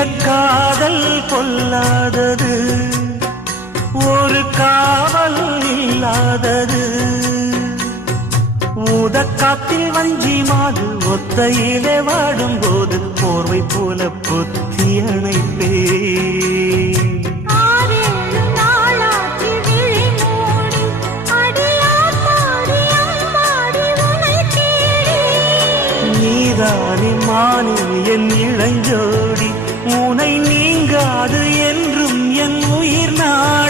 காதல் கொல்லாதது, ஒரு காவல் இல்லாதது. ஊதக்காத்தில் வஞ்சி மாது ஒத்தையிலே வாடும்போது போர்வை போல பொத்தி அணைப்பே. நீதானே மானே என் இளஞ்சோடி, உனை நீங்காது என்றும் என் உயிர் நாடி.